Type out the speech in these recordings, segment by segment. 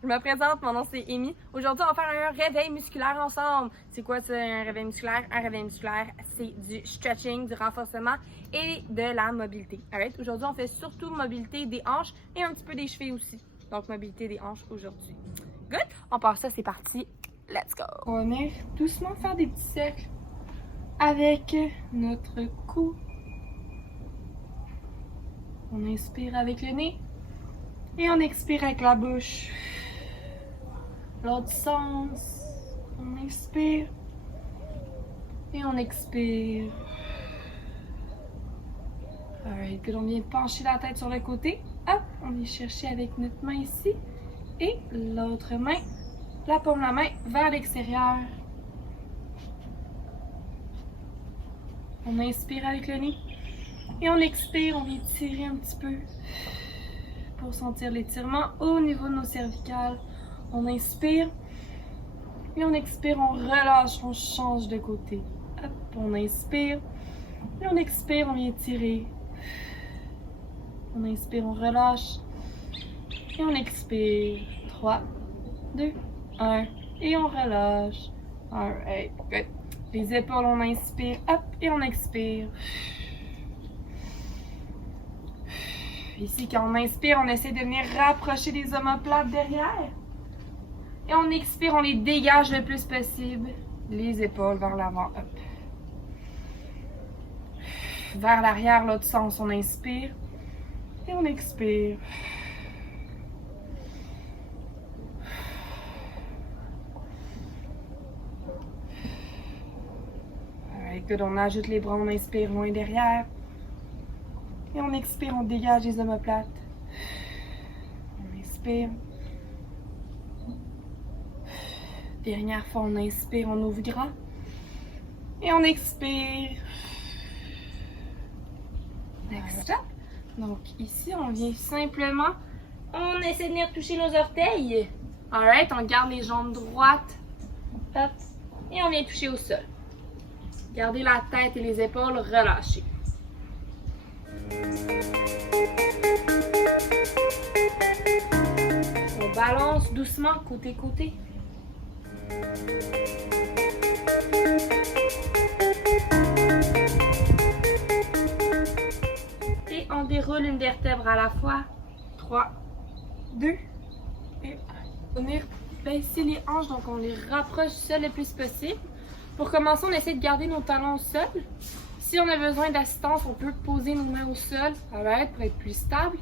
Je me présente, mon nom c'est Amy. Aujourd'hui, on va faire un réveil musculaire ensemble. C'est quoi ça, un réveil musculaire? Un réveil musculaire, c'est du stretching, du renforcement et de la mobilité. Alright? Aujourd'hui, on fait surtout mobilité des hanches et un petit peu des chevilles aussi. Donc, mobilité des hanches aujourd'hui. Good? On part ça, c'est parti. Let's go! On va venir doucement faire des petits cercles avec notre cou. On inspire avec le nez et on expire avec la bouche. L'autre sens, on inspire et on expire. Alright, puis on vient pencher la tête sur le côté. Hop, on vient chercher avec notre main ici et l'autre main, la paume de la main vers l'extérieur. On inspire avec le nez et on expire, on vient tirer un petit peu pour sentir l'étirement au niveau de nos cervicales. On inspire et on expire, on relâche, on change de côté. Hop, on inspire et on expire, on vient tirer. On inspire, on relâche et on expire. 3, 2, 1 et on relâche. Alright, good. Les épaules, on inspire, hop, et on expire. Ici, quand on inspire, on essaie de venir rapprocher les omoplates derrière. Et on expire, on les dégage le plus possible. Les épaules vers l'avant, hop. Vers l'arrière, l'autre sens, on inspire. Et on expire. Alright, good. On ajoute les bras, on inspire loin derrière. Et on expire, on dégage les omoplates. On inspire. Dernière fois, on inspire, on ouvre grand. Et on expire. Next step. Donc ici, on vient simplement, on essaie de venir toucher nos orteils. Alright, on garde les jambes droites. Hop. Et on vient toucher au sol. Gardez la tête et les épaules relâchées. On balance doucement côté-côté. Et on déroule une vertèbre à la fois. 3, 2 et 1. Venir baisser les hanches, donc on les rapproche du sol le plus possible. Pour commencer, on essaie de garder nos talons au sol. Si on a besoin d'assistance, on peut poser nos mains au sol, ça va être pour être plus stable.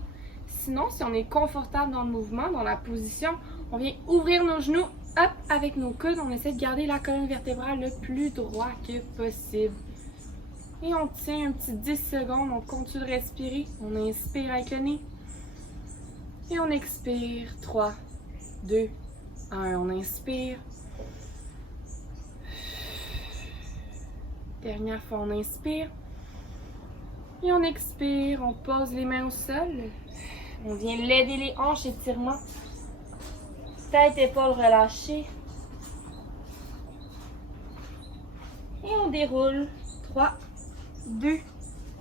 Sinon, si on est confortable dans le mouvement, dans la position, on vient ouvrir nos genoux, hop, avec nos coudes. On essaie de garder la colonne vertébrale le plus droit que possible. Et on tient un petit 10 secondes, on continue de respirer. On inspire avec le nez. Et on expire. 3, 2, 1. On inspire. Dernière fois, on inspire. Et on expire. On pose les mains au sol. On vient l'aider les hanches, étirement. Tête, épaules relâchées. Et on déroule. 3, 2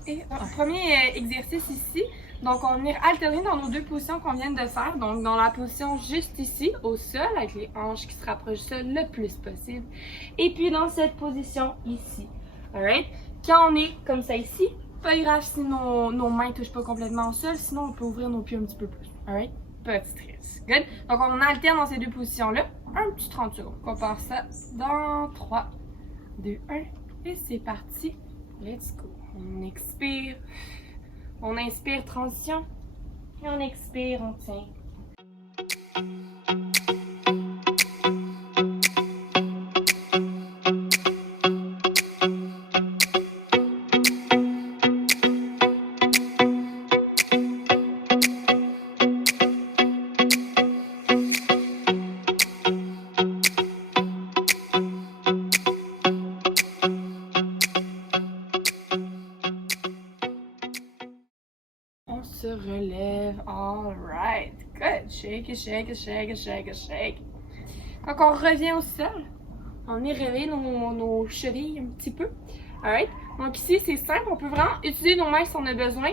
et 1. Premier exercice ici. Donc, on va venir alterner dans nos deux positions qu'on vient de faire. Donc, dans la position juste ici, au sol, avec les hanches qui se rapprochent du sol le plus possible. Et puis, dans cette position ici. Alright? Quand on est comme ça ici, pas grave si nos mains ne touchent pas complètement au sol, sinon on peut ouvrir nos pieds un petit peu plus. Alright? Pas de stress. Good? Donc on alterne dans ces deux positions-là. Un petit 30 secondes. On part ça dans 3, 2, 1. Et c'est parti. Let's go. On expire. On inspire, transition. Et on expire, on tient. On se relève. Alright. Good. Shake it, shake it, shake it, shake it, shake it. Quand on revient au sol, on est réveillé nos chevilles un petit peu. Alright. Donc ici, c'est simple. On peut vraiment utiliser nos mains si on a besoin.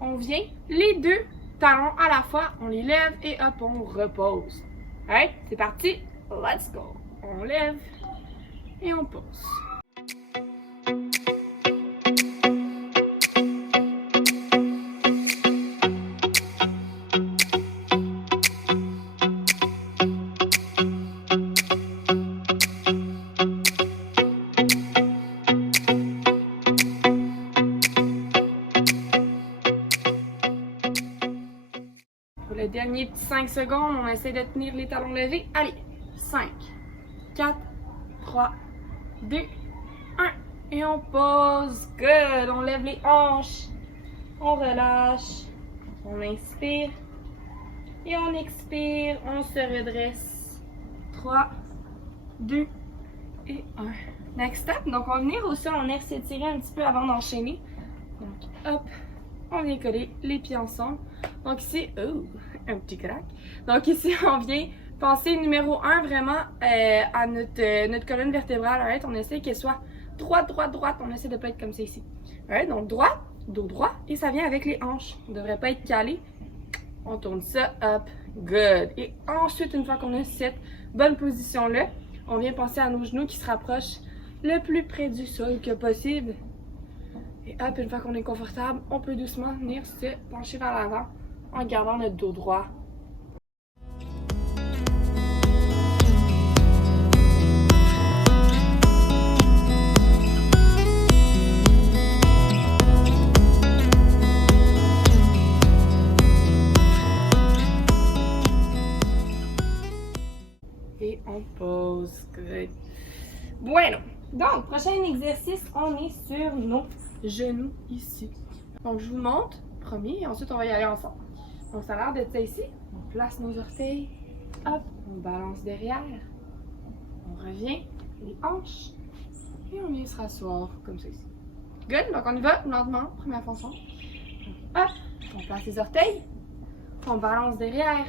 On vient les deux talons à la fois. On les lève et hop, on repose. Alright, c'est parti. Let's go. On lève et on pose. Pour les derniers petits 5 secondes, on essaie de tenir les talons levés. Allez, 5, 4, 3, 2, 1. Et on pose. Good. On lève les hanches. On relâche. On inspire. Et on expire. On se redresse. 3, 2 et 1. Next step. Donc, on va venir au sol. On vient s'étirer un petit peu avant d'enchaîner. Donc, hop. On vient coller les pieds ensemble. Donc ici, oh, un petit crack. Donc ici, on vient penser numéro 1 vraiment à notre colonne vertébrale. Right? On essaie qu'elle soit droite. On essaie de ne pas être comme ça ici. Right? Donc droite, dos droit. Et ça vient avec les hanches. On ne devrait pas être calé. On tourne ça, up, good. Et ensuite, une fois qu'on a cette bonne position-là, on vient penser à nos genoux qui se rapprochent le plus près du sol que possible. Et hop, une fois qu'on est confortable, on peut doucement venir se pencher vers l'avant en gardant notre dos droit. Et on pose. Good. Bueno. Donc, prochain exercice, on est sur nos genoux ici. Donc, je vous montre, premier, et ensuite on va y aller ensemble. Donc, ça a l'air d'être ça ici. On place nos orteils, hop, on balance derrière, on revient, les hanches, et on vient se rasseoir comme ça ici. Good, donc on y va lentement, première fonction. Hop, on place les orteils, on balance derrière,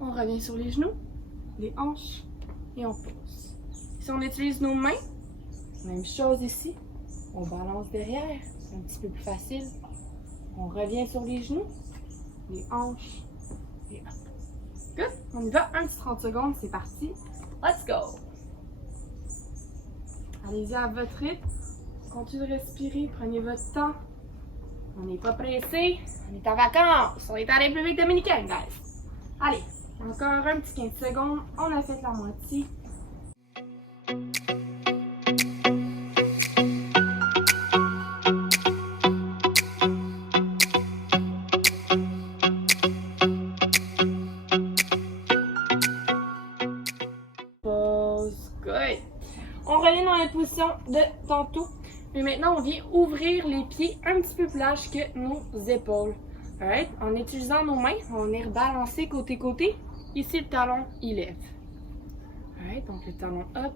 on revient sur les genoux, les hanches, et on pose. Si on utilise nos mains, même chose ici. On balance derrière, c'est un petit peu plus facile. On revient sur les genoux, les hanches, et hop. Good, on y va, un petit 30 secondes, c'est parti. Let's go! Allez-y à votre rythme. Continuez de respirer, prenez votre temps. On n'est pas pressé, on est en vacances, on est en République dominicaine, guys. Allez, encore un petit 15 secondes, on a fait la moitié. On revient dans la position de tantôt. Mais maintenant, on vient ouvrir les pieds un petit peu plus large que nos épaules. Alright? En utilisant nos mains, on est rebalancé côté-côté. Ici, le talon, il lève. Alright? Donc, le talon up.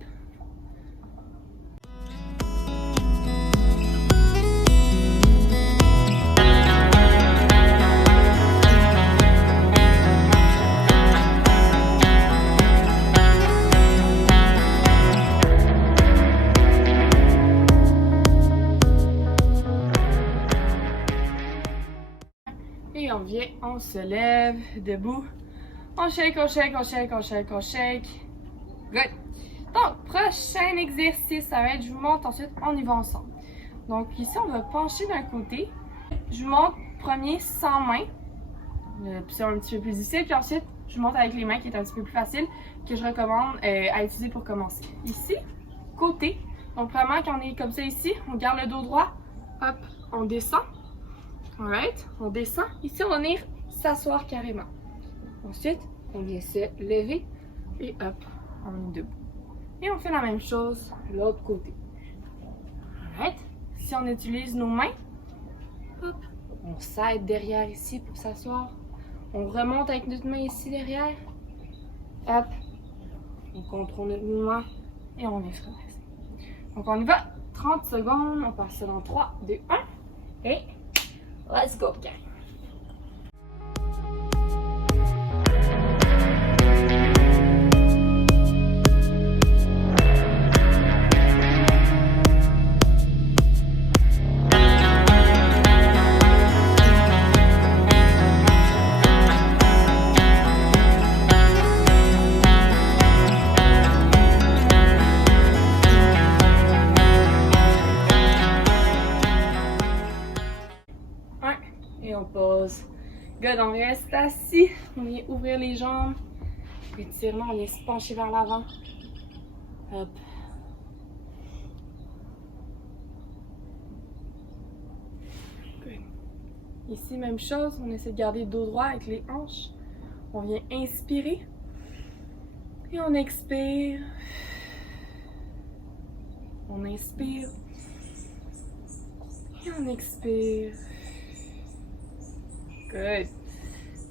Et on vient, on se lève, debout. On shake, on shake, on shake, on shake, on shake. Good. Donc, prochain exercice, ça va être, je vous montre ensuite, on y va ensemble. Donc ici, on va pencher d'un côté. Je vous montre premier sans main. Puis c'est un petit peu plus difficile. Puis ensuite, je vous montre avec les mains qui est un petit peu plus facile, que je recommande à utiliser pour commencer. Ici, côté. Donc vraiment, quand on est comme ça ici, on garde le dos droit. Hop, on descend. Alright, on descend. Ici, on va venir s'asseoir carrément. Ensuite, on vient se lever et hop, on est debout. Et on fait la même chose de l'autre côté. Alright, si on utilise nos mains, hop, on s'aide derrière ici pour s'asseoir. On remonte avec notre main ici derrière. Hop, on contrôle notre mouvement et on vient se redresser. Donc on y va, 30 secondes, on passe ça dans 3, 2, 1 et let's go, gang! Good, on reste assis. On vient ouvrir les jambes. Étirement, on vient se pencher vers l'avant. Hop. Good. Ici, même chose. On essaie de garder le dos droit avec les hanches. On vient inspirer. Et on expire. On inspire. Et on expire. Good.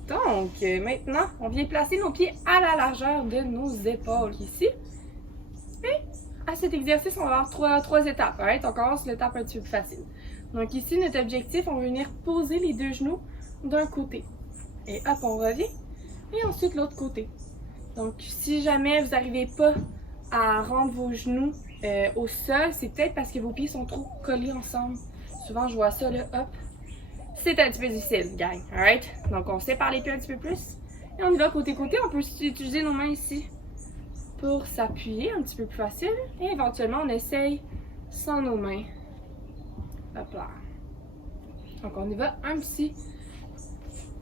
Donc, maintenant, on vient placer nos pieds à la largeur de nos épaules ici. Et à cet exercice, on va avoir trois étapes. Right? On commence l'étape un petit peu plus facile. Donc ici, notre objectif, on va venir poser les deux genoux d'un côté. Et hop, on revient. Et ensuite, l'autre côté. Donc, si jamais vous n'arrivez pas à rendre vos genoux au sol, c'est peut-être parce que vos pieds sont trop collés ensemble. Souvent, je vois ça, là, hop. C'est un petit peu difficile, gang. Alright? Donc, on sépare les pieds un petit peu plus. Et on y va côté-côté. On peut utiliser nos mains ici pour s'appuyer un petit peu plus facile. Et éventuellement, on essaye sans nos mains. Hop là. Donc, on y va un petit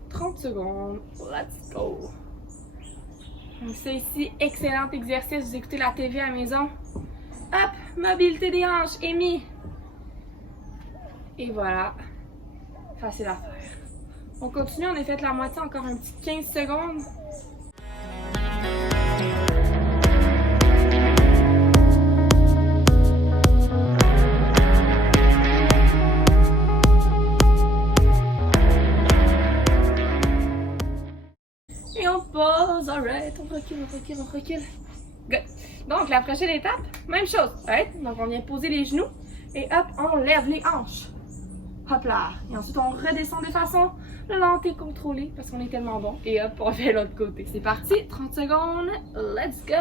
30 secondes. Let's go! Donc, c'est ici, excellent exercice. Vous écoutez la TV à la maison. Hop! Mobilité des hanches, Amy. Et voilà. Facile à faire. On continue, on a fait la moitié, encore un petit 15 secondes. Et on pause, alright, on recule. Good. Donc, la prochaine étape, même chose, alright? Donc, on vient poser les genoux et hop, on lève les hanches. Hop là. Et ensuite, on redescend de façon lente et contrôlée parce qu'on est tellement bon. Et hop, on fait l'autre côté. C'est parti. 30 secondes. Let's go.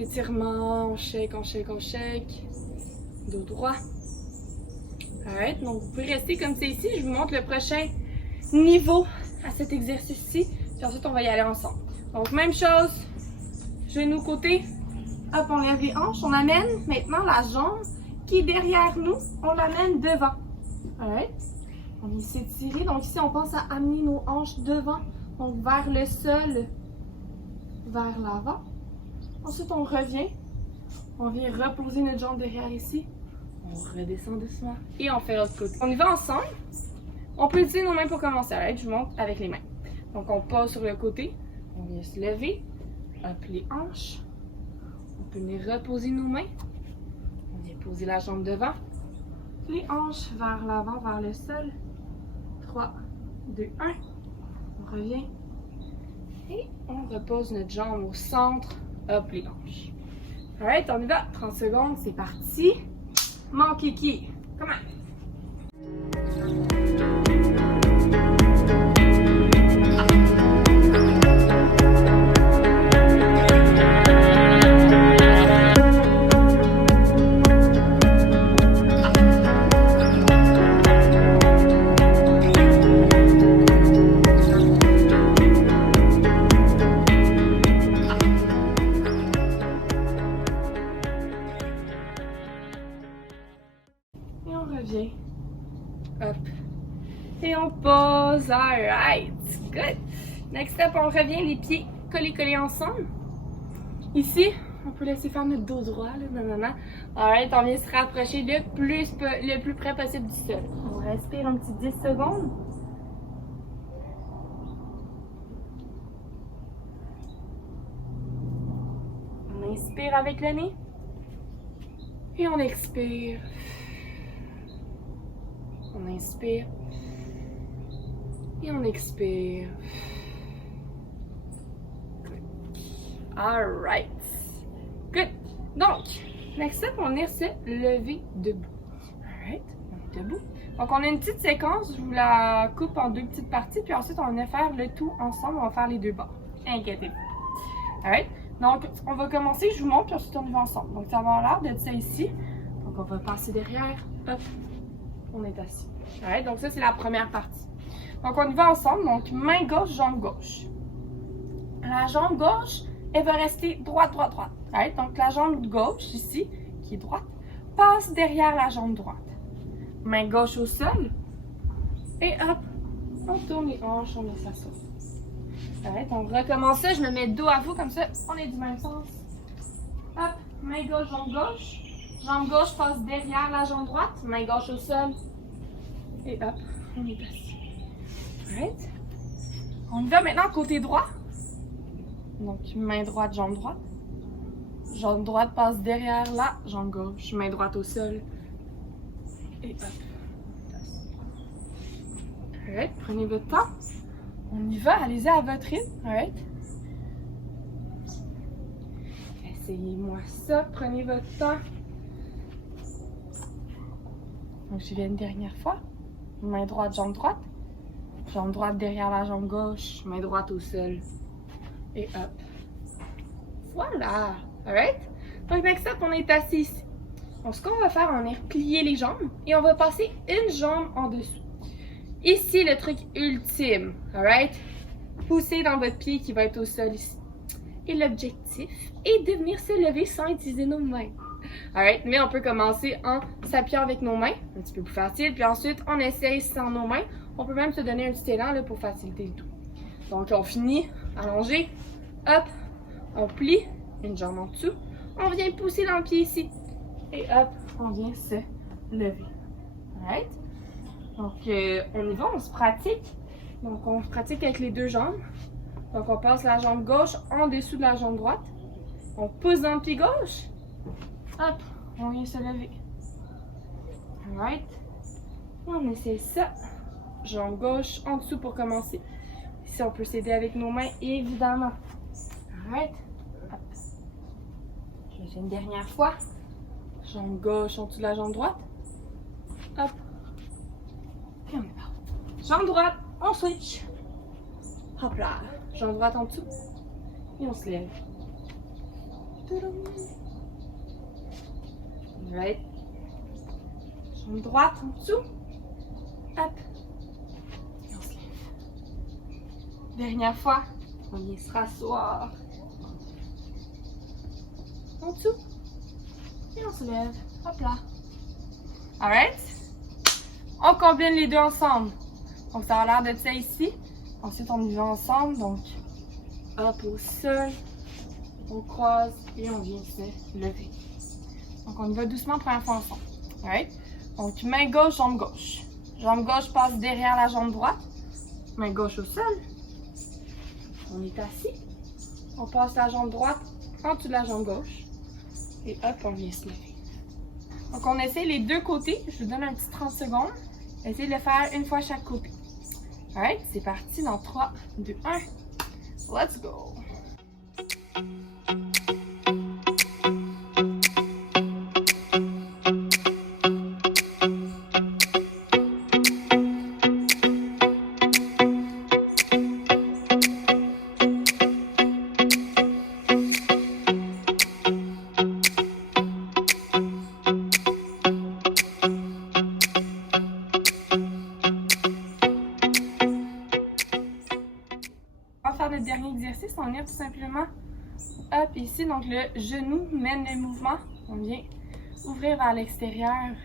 Étirement, on shake. Dos droit. Alright, donc vous pouvez rester comme c'est ici. Je vous montre le prochain niveau à cet exercice-ci. Puis ensuite, on va y aller ensemble. Donc, même chose. Genoux côté. Hop, on lève les hanches. On amène maintenant la jambe qui est derrière nous. On l'amène devant. Alright. On vient s'étirer. Donc ici, on pense à amener nos hanches devant. Donc, vers le sol. Vers l'avant. Ensuite, on revient. On vient reposer notre jambe derrière ici. On redescend doucement. Et on fait l'autre côté. On y va ensemble. On peut utiliser nos mains pour commencer. Alright, je vous montre avec les mains. Donc, on pose sur le côté. On vient se lever. Hop, les hanches. On peut venir reposer nos mains. On vient poser la jambe devant. Les hanches vers l'avant, vers le sol. 3, 2, 1. On revient. Et on repose notre jambe au centre. Hop, les hanches. Alright, on y va. 30 secondes, c'est parti. Mon kiki. Come on. Revient. Hop. Et on pose. Alright. Good. Next step, on revient les pieds collés ensemble. Ici, on peut laisser faire notre dos droit. Là, Alright, on vient se rapprocher le plus près possible du sol. On respire un petit 10 secondes. On inspire avec le nez. Et on expire. On inspire. Et on expire. Alright. Good. Donc, next step, on va venir se lever debout. Alright. Donc, debout. Donc, on a une petite séquence, je vous la coupe en 2 petites parties, puis ensuite, on va faire le tout ensemble, on va faire les 2 bords. Inquiétez-vous. Alright? Donc, on va commencer, je vous montre, puis ensuite, on y va ensemble. Donc, ça va avoir l'air de ça ici. Donc, on va passer derrière. Hop, on est assis. Alright? Donc, ça, c'est la première partie. Donc, on y va ensemble. Donc, main gauche, jambe gauche. La jambe gauche, elle va rester droite, droite, droite. Alright? Donc, la jambe gauche, ici, qui est droite, passe derrière la jambe droite. Main gauche au sol. Et hop, on tourne les hanches, on laisse s'asseoir. Alright, on recommence ça. Je me mets dos à vous, comme ça, on est du même sens. Hop, main gauche, jambe gauche. Jambe gauche passe derrière la jambe droite. Main gauche au sol. Et hop, on est assis. Alright. On y va maintenant côté droit. Donc, main droite, jambe droite. Jambe droite passe derrière la jambe gauche. Main droite au sol. Et hop. Alright, prenez votre temps. On y va, allez-y à votre rythme. Alright. Essayez-moi ça, prenez votre temps. Donc, j'y vais une dernière fois. Main droite, jambe droite. Jambe droite derrière la jambe gauche. Main droite au sol. Et hop. Voilà. Alright? Donc, next up, on est assis ici. Donc, ce qu'on va faire, on est replier les jambes et on va passer une jambe en dessous. Ici, le truc ultime. Alright? Poussez dans votre pied qui va être au sol ici. Et l'objectif est de venir se lever sans utiliser nos mains. Alright? Mais on peut commencer en s'appuyant avec nos mains. Un petit peu plus facile. Puis ensuite, on essaye sans nos mains. On peut même se donner un petit élan là, pour faciliter le tout. Donc, on finit allongé. Hop. On plie. Une jambe en dessous. On vient pousser dans le pied ici. Et hop, on vient se lever. Alright? Donc, on y va, on se pratique. Donc, on se pratique avec les 2 jambes. Donc, on passe la jambe gauche en dessous de la jambe droite. On pousse dans le pied gauche. Hop, on vient se lever. Alright? On essaie ça. Jambe gauche en dessous pour commencer. Ici, on peut s'aider avec nos mains, évidemment. Alright? Hop. Je fais une dernière fois. Jambe gauche en dessous de la jambe droite. Hop. Et on est parti. Jambe droite, on switch. Hop là. Jambe droite en dessous. Et on se lève. Right. Jambe droite en dessous. Hop. Et on se lève. Dernière fois. On vient se rasseoir. En dessous. Et on se lève. Hop là. Alright? On combine les 2 ensemble. Donc, ça a l'air de ça ici. Ensuite, on y va ensemble. Donc, hop au sol. On croise et on vient se lever. Donc, on y va doucement première fois ensemble. Alright? Donc, main gauche, jambe gauche. Jambe gauche passe derrière la jambe droite. Main gauche au sol. On est assis. On passe la jambe droite en dessous de la jambe gauche. Et hop, on vient se lever. Donc, on essaie les 2 côtés. Je vous donne un petit 30 secondes. Essayez de le faire une fois chaque côté. Alright, c'est parti dans 3, 2, 1. Let's go! Notre dernier exercice, on vient tout simplement hop ici, donc le genou mène le mouvement, on vient ouvrir vers l'extérieur,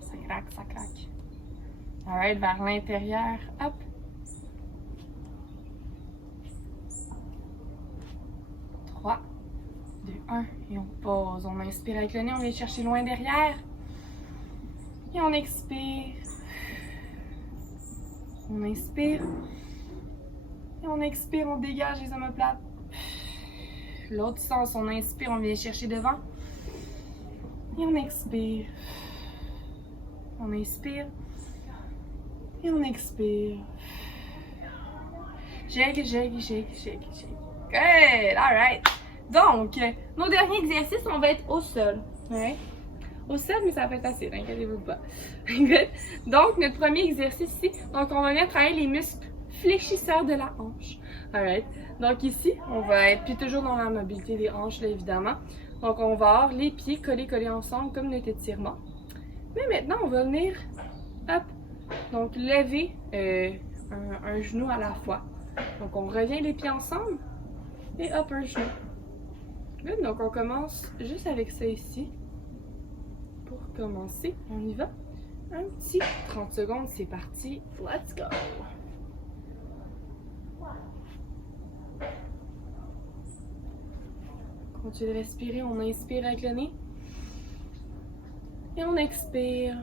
ça craque, ça claque, alright, vers l'intérieur, hop, 3, 2, 1, et on pose, on inspire avec le nez, on vient chercher loin derrière, et on expire. On inspire. Et on expire, on dégage les omoplates. L'autre sens, on inspire, on vient chercher devant. Et on expire. On inspire. Et on expire. Shake, shake, shake, shake, shake. Good! Alright. Donc, nos derniers exercices, on va être au sol. Ouais. au sol, mais ça va être facile, inquiétez-vous pas. Good. Donc, notre premier exercice ici, donc on va venir travailler les muscles fléchisseurs de la hanche. Alright. Donc ici, on va être puis toujours dans la mobilité des hanches, là, évidemment. Donc, on va avoir les pieds collés ensemble comme notre étirement. Mais maintenant, on va venir, hop, donc lever un genou à la fois. Donc, on revient les pieds ensemble et hop, un genou. Good. Donc, on commence juste avec ça ici. Pour commencer, on y va. Un petit 30 secondes, c'est parti. Let's go! Continue de respirer, on inspire avec le nez. Et on expire.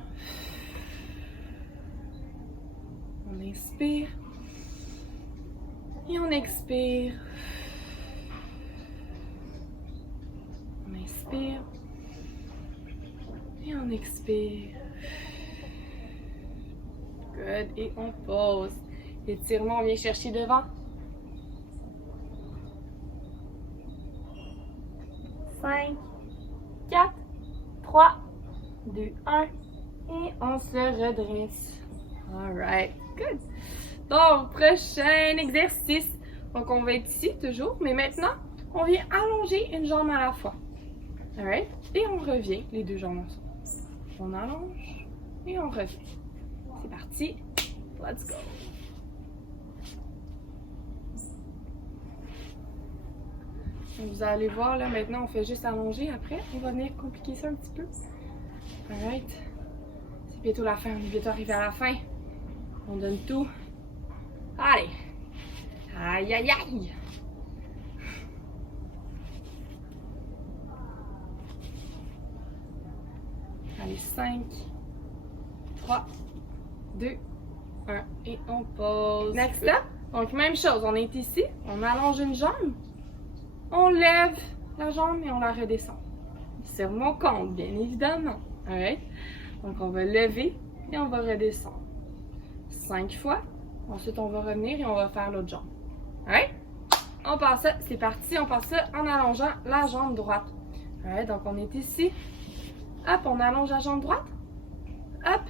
On inspire. Et on expire. On inspire. Et on expire. Good. Et on pose. Étirement, on vient chercher devant. 5, 4, 3, 2, 1. Et on se redresse. Alright. Good. Donc, prochain exercice. Donc, on va être ici toujours. Mais maintenant, on vient allonger une jambe à la fois. Alright. Et on revient les deux jambes ensemble. On allonge et on revient. C'est parti. Let's go. Vous allez voir, là, maintenant, on fait juste allonger. Après, on va venir compliquer ça un petit peu. Alright. C'est bientôt la fin. On est bientôt arrivé à la fin. On donne tout. Allez. Aïe, aïe, aïe. Allez, 5, 3, 2, 1. Et on pose. Next up. Donc, même chose. On est ici. On allonge une jambe. On lève la jambe et on la redescend. C'est mon compte, bien évidemment. Alright? Donc, on va lever et on va redescendre. 5 fois. Ensuite, on va revenir et on va faire l'autre jambe. Alright? On passe ça. C'est parti. On passe ça en allongeant la jambe droite. Alright? Donc, on est ici. Hop, on allonge la jambe droite. Up.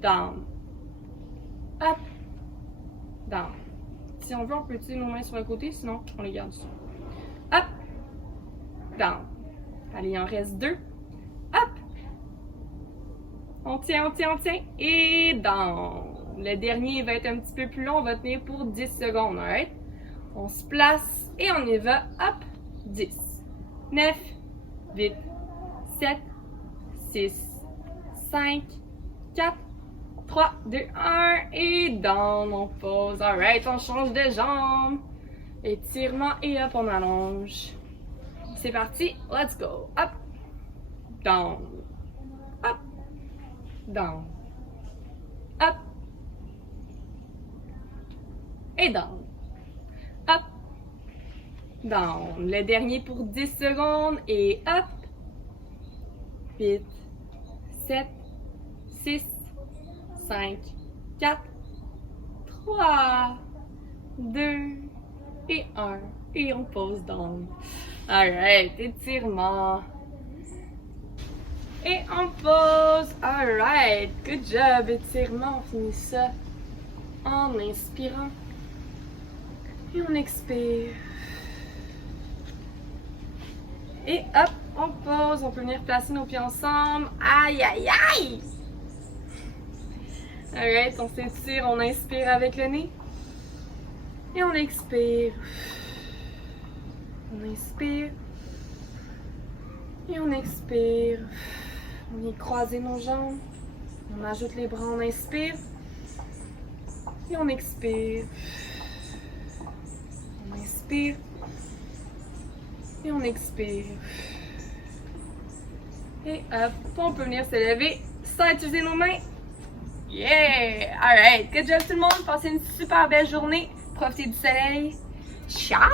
Down. Up. Down. Si on veut, on peut utiliser nos mains sur le côté. Sinon, on les garde dessus. Up, down. Allez, il en reste 2. Up. On tient, on tient, on tient. Et down. Le dernier va être un petit peu plus long. On va tenir pour 10 secondes. Alright? On se place et on y va. Up. 10, 9, 8, 7, 6, 5, 4, 3, 2, 1. Et down. On pose. Alright, on change de jambe. Étirement et hop, on allonge. C'est parti, let's go. Up, down, up, down, up, et down, up, down. Le dernier pour 10 secondes et up, 8, 7, 6, 5, 4, 3, 2, et 1. Et on pose down. Alright, étirement. Et on pose. Alright, good job. Étirement, on finit ça en inspirant. Et on expire. Et hop, on pose. On peut venir placer nos pieds ensemble. Aïe, aïe, aïe! Alright, on s'étire, on inspire avec le nez. Et on expire. On inspire. Et on expire. On vient croiser nos jambes. On ajoute les bras, on inspire. Et on expire. On inspire. Et on expire. Et hop, on peut venir se lever sans utiliser nos mains. Yeah! Alright, good job tout le monde. Passez une super belle journée. Profitez du soleil. Ciao!